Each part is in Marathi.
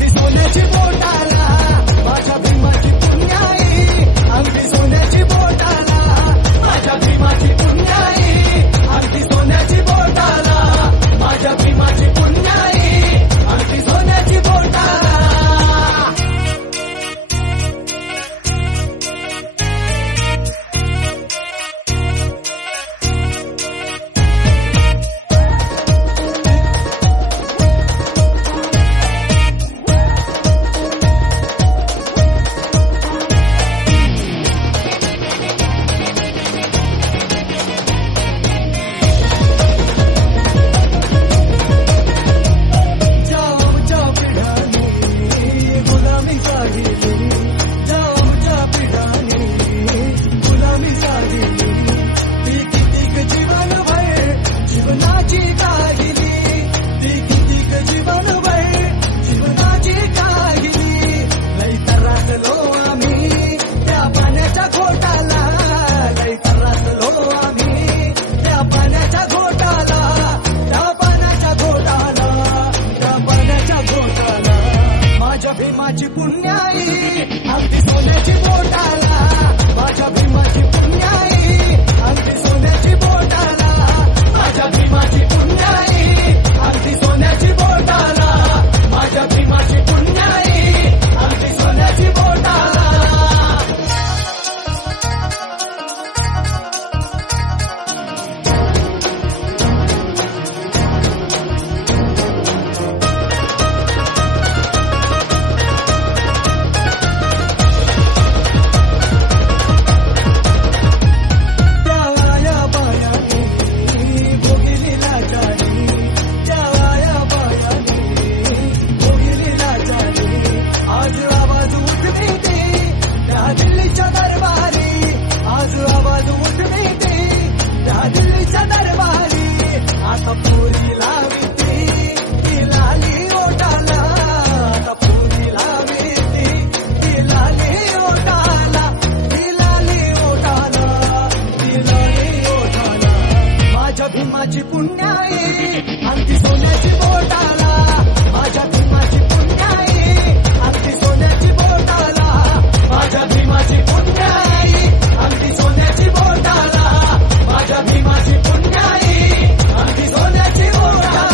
अगदी सोन्याची बोटाला माझ्या भीमाची पुण्याई, अगदी सोन्याची बोटाला माझ्या भीमाची पुण्याई, अगदी सोन्याची बोटाला माझ्या भीमाची पुण्याई, अगदी सोन्याची बोटाला. भीमाची पुण्याई, अगदी सोन्याची बोटाला माझ्या भीमाची पुण्याई, अगदी सोन्याची बोटाला माझ्या भीमाची पुण्याई, अगदी सोन्याची बोटाला माझ्या भीमाची पुण्याई, अगदी सोन्याची बोटाला. भीमाची पुण्याई, अगदी सोन्याची बोटाला माझ्या भीमाची पुण्याई, अगदी सोन्याची बोटाला माझ्या भीमाची पुण्याई, अगदी सोन्याची बोटाला माझ्या भीमाची पुण्याई, अगदी सोन्याची बोटाला.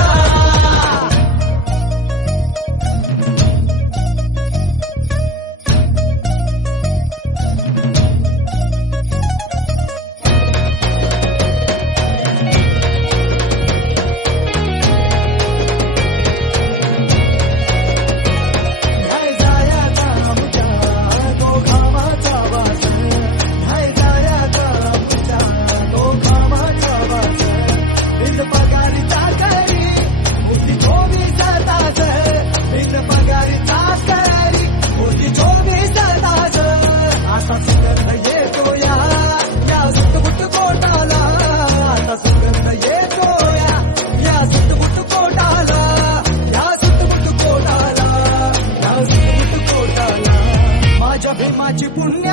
भीमाची पुण्य